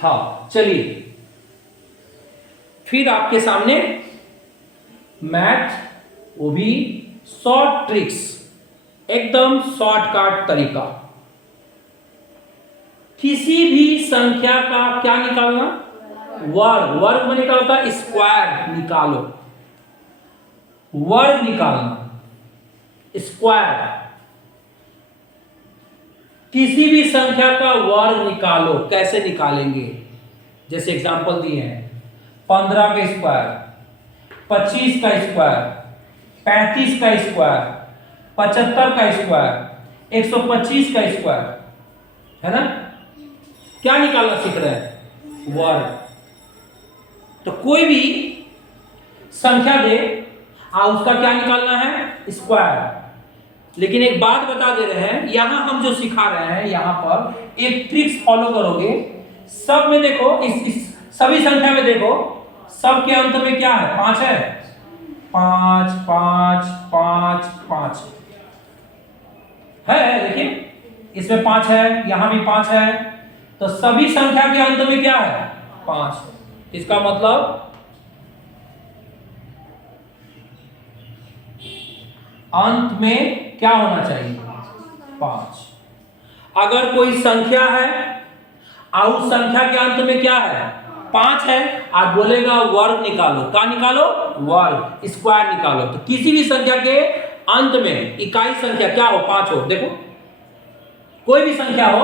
हाँ चलिए, फिर आपके सामने मैथ, वो भी शॉर्ट ट्रिक्स, एकदम शॉर्टकट तरीका। किसी भी संख्या का क्या निकालना, वर्ग। वर्ग में क्या होता है, स्क्वायर निकालो, वर्ग निकालना, स्क्वायर। किसी भी संख्या का वर्ग निकालो, कैसे निकालेंगे, जैसे एग्जांपल दिए हैं 15 का स्क्वायर, 25 का स्क्वायर, 35 का स्क्वायर, 75 का स्क्वायर, 125 का स्क्वायर, है ना। क्या निकालना सीख रहे हैं, वर्ग। तो कोई भी संख्या दे उसका क्या निकालना है, स्क्वायर। लेकिन एक बात बता दे रहे हैं, यहां हम जो सिखा रहे हैं, यहां पर एक ट्रिक्स फॉलो करोगे। सब में देखो, इस सभी संख्या में देखो, सब के अंत में क्या है, 5 है। 5 5 5 5 है, देखिए इसमें 5 है, यहां भी 5 है। तो सभी संख्या के अंत में क्या है, 5। इसका मतलब अंत में क्या होना चाहिए, 5। अगर कोई संख्या है और उस संख्या के अंत में क्या है, 5 है, आप बोलेगा वर्ग निकालो। क्या निकालो, वर्ग, स्क्वायर निकालो। तो किसी भी संख्या के अंत में इकाई संख्या क्या हो, 5 हो। देखो कोई भी संख्या हो,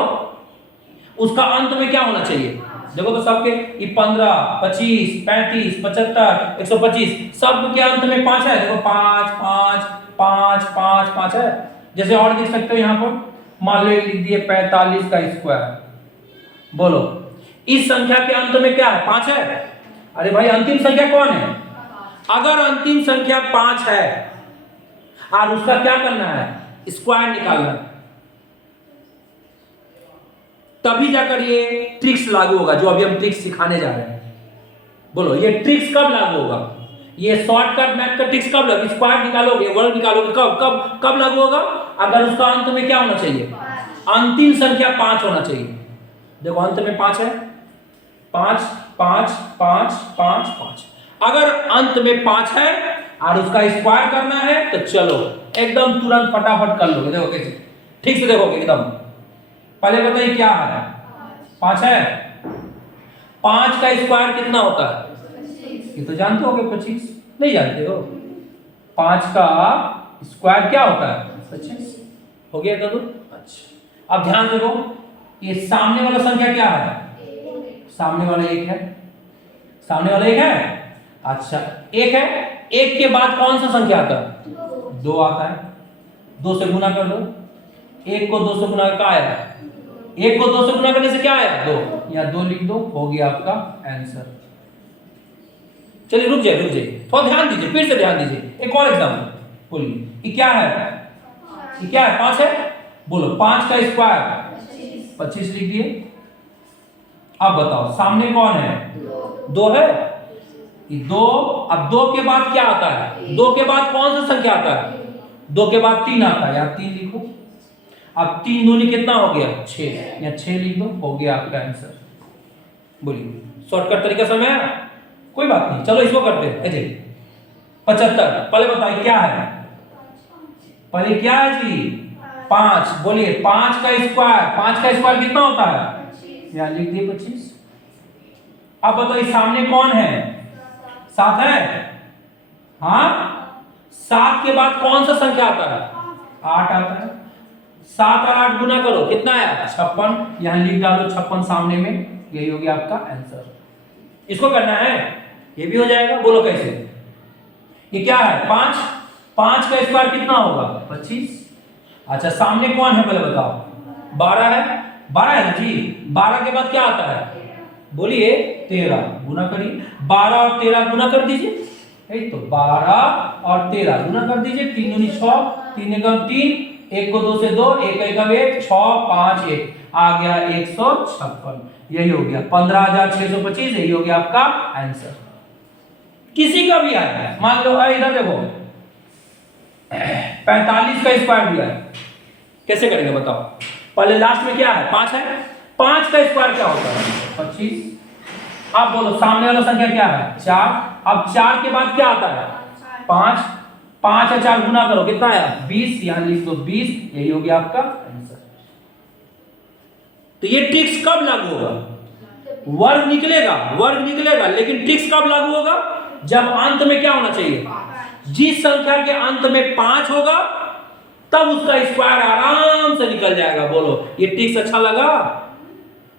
उसका अंत में क्या होना चाहिए, देखो तो सबके 15 25 35 75 125 सब के अंत में 5 है। देखो 5 5 5 5 5 है। जैसे और देख सकते हो, यहां पर मान लो लिख दिए 45 का स्क्वायर। बोलो इस संख्या के अंत में क्या है, 5 है। अरे भाई अंतिम संख्या कौन है, अगर अंतिम संख्या 5 है और उसका क्या करना है, स्क्वायर निकालना है, तभी जाकर ये ट्रिक्स लागू होगा, जो अभी हम ट्रिक्स सिखाने जा रहे हैं। बोलो ये ट्रिक्स कब लागू होगा, ये शॉर्टकट मैथ का ट्रिक्स कब लागू, स्क्वायर निकालोगे, वर्ग निकालोगे, कब कब कब लागू होगा, अगर उसका अंत में क्या होना चाहिए, अंतिम संख्या 5 होना चाहिए। देखो अंत में 5 है, 5 5 5 5 5। अगर अंत में 5 है और उसका स्क्वायर करना है, तो चलो एकदम तुरंत फटाफट कर लोगे। देखो कैसे, ठीक से देखोगे एकदम। पहले बताइए क्या है, 5 है। 5 का स्क्वायर कितना होता है, ये तो जानते होगे, 25। नहीं जानते हो, 5 का स्क्वायर क्या होता है, 25 हो गया तो। अच्छा अब ध्यान देखो, ये सामने वाला संख्या क्या है, सामने वाला 1 है, सामने वाला 1 है। अच्छा 1 है, 1 के बाद कौन सा संख्या आता है, 2 आता है। 2 से गुना कर दो, 1 को 2 से गुना क्या आया, 1 को 2 से गुना करने से क्या आया, 2। या 2 लिख दो, हो गया आपका आंसर। चलिए रुक जाइए, थोड़ा ध्यान दीजिए, फिर से ध्यान दीजिए। एक और एग्जांपल बोलिए, ये क्या है, ये क्या है, 5 है। बोलो 5 का स्क्वायर 25 लिख दिए। अब बताओ सामने कौन है, 2 है। 2, अब 2 के बाद क्या आता है, 2 के बाद कौन सा संख्या आता है, 2 के बाद 3 आता है, या 3 लिखो। अब 3 दूनी कितना हो गया, 6, या 6 लिख दो, हो गया आपका आंसर। बोलिए शॉर्टकट तरीका समझ आया, कोई बात नहीं, चलो इसको करते हैं। 75 पहले बताइए क्या है, पहले क्या है जी, 5। बोलिए 5 का स्क्वायर, 5 का स्क्वायर कितना होता है, या लिख दिए 25। अब बताइए सामने कौन है, 7 है। हाँ 7 के बाद कौन सा संख्या आता है, 8 आता है। 7 और 8 गुना करो, कितना है, 56। यहां लिख डालो 56 सामने में, यही हो गया आपका आंसर। इसको करना है, ये भी हो जाएगा। बोलो कैसे, ये क्या है, 5। 5 का स्क्वायर कितना होगा, 25। अच्छा सामने कौन है पहले बताओ, 12 है। 12 है ना जी, 12 के बाद क्या आता है, बोलिए 13। गुना करिए, 12 और 13 गुना कर दीजिए। तो 12 और 13 गुना कर दीजिए, 3 दूनी 6, 3 एकम 3, 1 को 2 से 2, 1 एकम 1, 6 5 1, आ गया 156। यही हो गया 15,625, यही हो गया आपका आंसर। किसी का भी आया, मान लो इधर देखो 45 का स्क्वायर दिया है, कैसे करेंगे बताओ। पहले लास्ट में क्या है, 5 है, 5 का स्क्वायर क्या होता है? 25। अब बोलो सामने वाला संख्या क्या है? 4। अब 4 के बाद क्या आता है? 5। 5 और 4 गुना करो, कितना आया? 20। यहां लिख दो 20, यही हो गया आपका आंसर। तो ये ट्रिक्स कब लागू होगा? वर्ग निकलेगा, लेकिन ट्रिक्स कब लागू होगा? जब अंत में क्या होना चाहिए? जिस संख्या के अंत में 5 होगा तब उसका स्क्वायर आराम से निकल जाएगा। बोलो ये ट्रिक्स अच्छा लगा?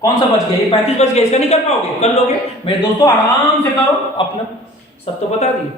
कौन सा बच गया? ये 35 बच गया, इसका नहीं कर पाओगे? कर लोगे मेरे दोस्तों, आराम से करो अपना, सब तो बता दिए।